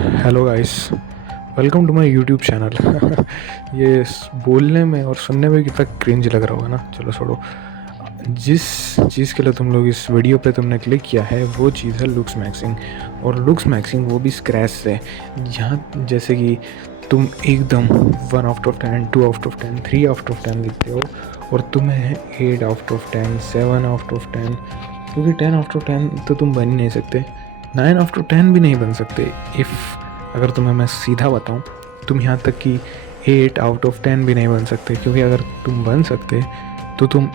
Hello guys, welcome to my YouTube channel. ये बोलने में और सुनने में कितना क्रिंज लग रहा होगा ना। चलो छोड़ो। जिस चीज़ के लिए तुम लोग इस वीडियो पे तुमने क्लिक किया है वो चीज़ है लुक्स मैक्सिंग। और लुक्स मैक्सिंग वो भी स्क्रैच से, जहाँ जैसे कि तुम एकदम 1 out of 10, 2 out of 10, 3 out of 10 लिखते हो और तुम्हें 8 आउट ऑफ 10, 7 आउट ऑफ 10, क्योंकि 10 आउट ऑफ 10 तो तुम बन ही नहीं सकते, 9 आउट ऑफ 10 भी नहीं बन सकते। इफ़ अगर तुम्हें मैं सीधा बताऊं, तुम यहाँ तक कि 8 आउट ऑफ 10 भी नहीं बन सकते, क्योंकि अगर तुम बन सकते तो तुम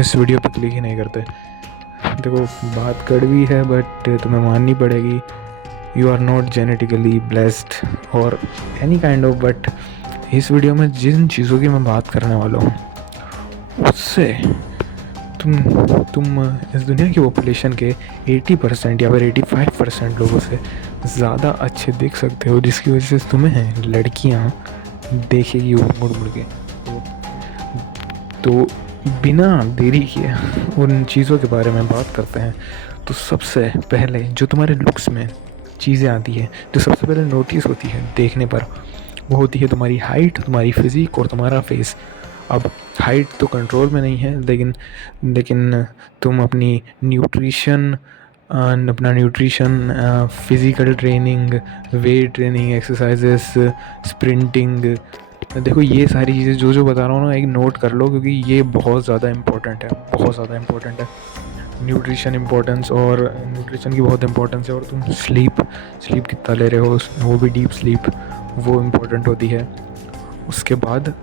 इस वीडियो पर क्लिक ही नहीं करते। देखो, बात कड़वी है बट तुम्हें माननी पड़ेगी। You are not genetically blessed और एनी काइंड ऑफ, बट इस वीडियो में जिन चीज़ों की मैं बात करने वाला हूँ उससे तुम तुम इस दुनिया की पॉपुलेशन के 80% या फिर 85% लोगों से ज़्यादा अच्छे दिख सकते हो, जिसकी वजह से तुम्हें लड़कियां देखेगी मुड़ मुड़ के। तो बिना देरी किए उन चीज़ों के बारे में बात करते हैं। तो सबसे पहले जो तुम्हारे लुक्स में चीज़ें आती है, जो सबसे पहले नोटिस होती है देखने पर, वो होती है तुम्हारी हाइट, तुम्हारी फिजिक और तुम्हारा फेस। अब हाइट तो कंट्रोल में नहीं है, लेकिन लेकिन तुम अपनी न्यूट्रिशन, अपना nutrition, physical training, weight training, exercises, sprinting, देखो ये सारी चीज़ें जो जो बता रहा हूँ ना, एक नोट कर लो, क्योंकि ये बहुत ज़्यादा इम्पोर्टेंट है, बहुत ज़्यादा इम्पोर्टेंट है। न्यूट्रिशन इम्पोर्टेंस, और न्यूट्रिशन की बहुत इम्पोर्टेंस है। और तुम स्लीप स्लीप कितना ले रहे हो, वो भी डीप स्लीप, वो इम्पोर्टेंट होती है। उसके बाद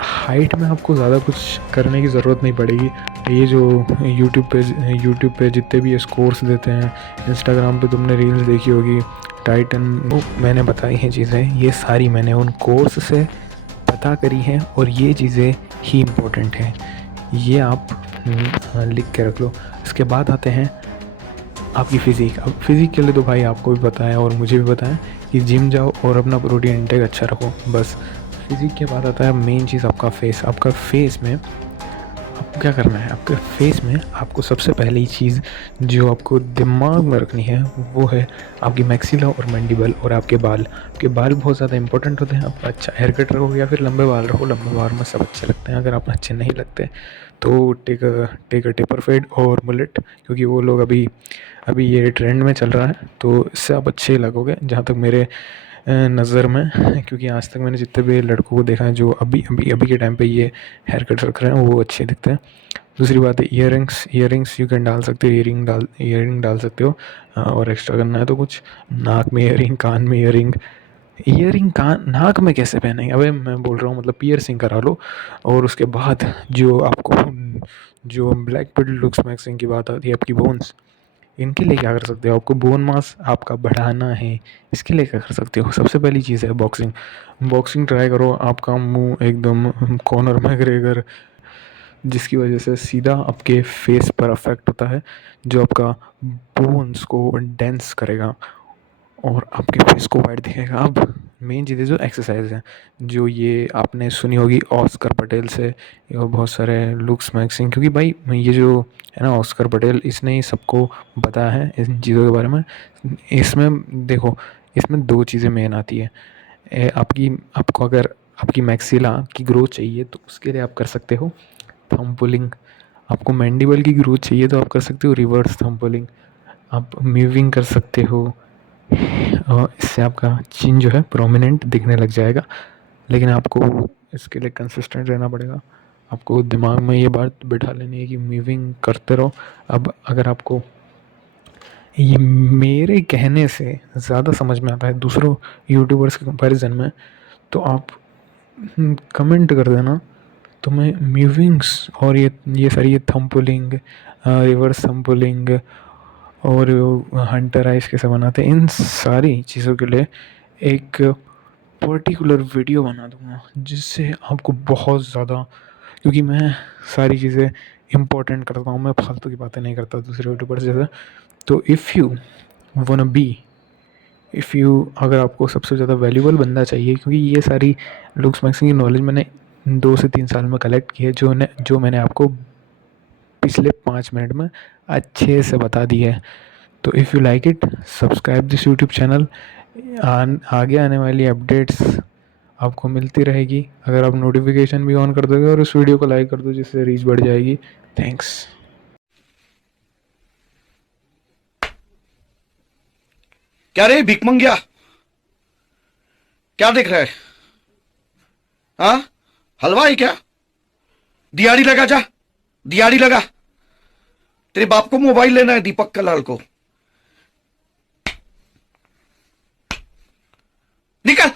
हाइट में आपको ज़्यादा कुछ करने की ज़रूरत नहीं पड़ेगी। ये जो यूट्यूब पे जितने भी ये कोर्स देते हैं, इंस्टाग्राम पे तुमने रील्स देखी होगी, टाइटन, वो मैंने बताई हैं चीज़ें, ये सारी मैंने उन कोर्स से पता करी हैं और ये चीज़ें ही इम्पोर्टेंट हैं। ये आप लिख के रख लो। इसके बाद आते हैं आपकी फ़िज़िक। अब फिज़िक के लिए तो भाई आपको भी पता है और मुझे भी पता है कि जिम जाओ और अपना प्रोटीन इंटेक अच्छा रखो, बस। फिज़िक के बाद आता है मेन चीज़, आपका फेस। आपका फेस में आपको क्या करना है, आपके फेस में आपको सबसे पहली चीज़ जो आपको दिमाग में रखनी है वो है आपकी मैक्सिला और मैंडिबल और आपके बाल। आपके बाल बहुत ज़्यादा इंपॉर्टेंट होते हैं। आप अच्छा हेयर कट रखोगे या फिर लंबे बाल रखो, लंबे बाल में सब अच्छे लगते हैं। अगर आप अच्छे नहीं लगते तो टेक अ टेपर फेड और मुलेट, क्योंकि वो लोग अभी अभी ये ट्रेंड में चल रहा है, तो इससे आप अच्छे लगोगे जहाँ तक मेरे नज़र में। क्योंकि आज तक मैंने जितने भी लड़कों को देखा है जो अभी अभी अभी के टाइम पे ये हेयर कट रख रहे हैं, वो अच्छे दिखते हैं। दूसरी बात है ईयरिंग्स यू कैन डाल सकते हो, ईयरिंग डाल सकते हो। और एक्स्ट्रा करना है तो कुछ नाक में ईयरिंग, कान में ईयरिंग। ईयरिंग कान नाक में कैसे पहनेंगे, अबे मैं बोल रहा हूँ मतलब पियर्सिंग करा लो। और उसके बाद जो आपको जो ब्लैक पिल लुक्स मैक्सिंग की बात आती है, आपकी बोन्स, इनके लिए क्या कर सकते हो, आपको बोन मास आपका बढ़ाना है, इसके लिए क्या कर सकते हो, सबसे पहली चीज़ है बॉक्सिंग। बॉक्सिंग ट्राई करो, आपका मुंह एकदम कॉर्नर मैग्रेगर, जिसकी वजह से सीधा आपके फेस पर अफेक्ट होता है, जो आपका बोन्स को डेंस करेगा और आपके फेस को वाइट दिखेगा। अब मेन चीज़ें जो एक्सरसाइज है, जो ये आपने सुनी होगी ऑस्कर पटेल से और बहुत सारे लुक्स मैक्सिंग, क्योंकि भाई ये जो है ना ऑस्कर पटेल, इसने ही सबको बताया है इन चीज़ों के बारे में। इसमें देखो, इसमें दो चीज़ें मेन आती है। आपको अगर आपकी मैक्सिला की ग्रोथ चाहिए तो उसके लिए आप कर सकते हो थंब पुलिंग। आपको मैंडिबल की ग्रोथ चाहिए तो आप कर सकते हो रिवर्स थंब पुलिंग। आप मूविंग कर सकते हो, और इससे आपका चिन जो है प्रोमिनेंट दिखने लग जाएगा। लेकिन आपको इसके लिए कंसिस्टेंट रहना पड़ेगा। आपको दिमाग में ये बात बिठा लेनी है कि मूविंग करते रहो। अब अगर आपको ये मेरे कहने से ज़्यादा समझ में आता है दूसरों यूट्यूबर्स के कंपैरिजन में, तो आप कमेंट कर देना। तो मैं मूविंग्स और ये सारी ये thumb pulling, reverse thumb pulling और हंटर आइस कैसे बनाते हैं, इन सारी चीज़ों के लिए एक पर्टिकुलर वीडियो बना दूंगा, जिससे आपको बहुत ज़्यादा, क्योंकि मैं सारी चीज़ें इम्पोर्टेंट करता हूँ, मैं फालतू की बातें नहीं करता दूसरे यूट्यूबर्स जैसे। तो इफ़ यू अगर आपको सबसे ज़्यादा वैल्यूबल बंदा चाहिए, क्योंकि ये सारी लुक्स मैक्सिंग की नॉलेज मैंने 2 से 3 साल में कलेक्ट की है, जो मैंने आपको पिछले 5 मिनट में अच्छे से बता दी है। तो if you like it, subscribe this YouTube channel. आगे आने वाली अपडेट्स आपको मिलती रहेगी अगर आप नोटिफिकेशन भी ऑन कर दोगे और उस वीडियो को लाइक कर दो जिससे रीच बढ़ जाएगी। थैंक्स। क्या रे भिकमंगिया, क्या देख रहा है? हाँ, हलवा है क्या? दिहाड़ी लगा जा, दिहाड़ी लगा। तेरे बाप को मोबाइल लेना है, दीपक कलाल को। निकल।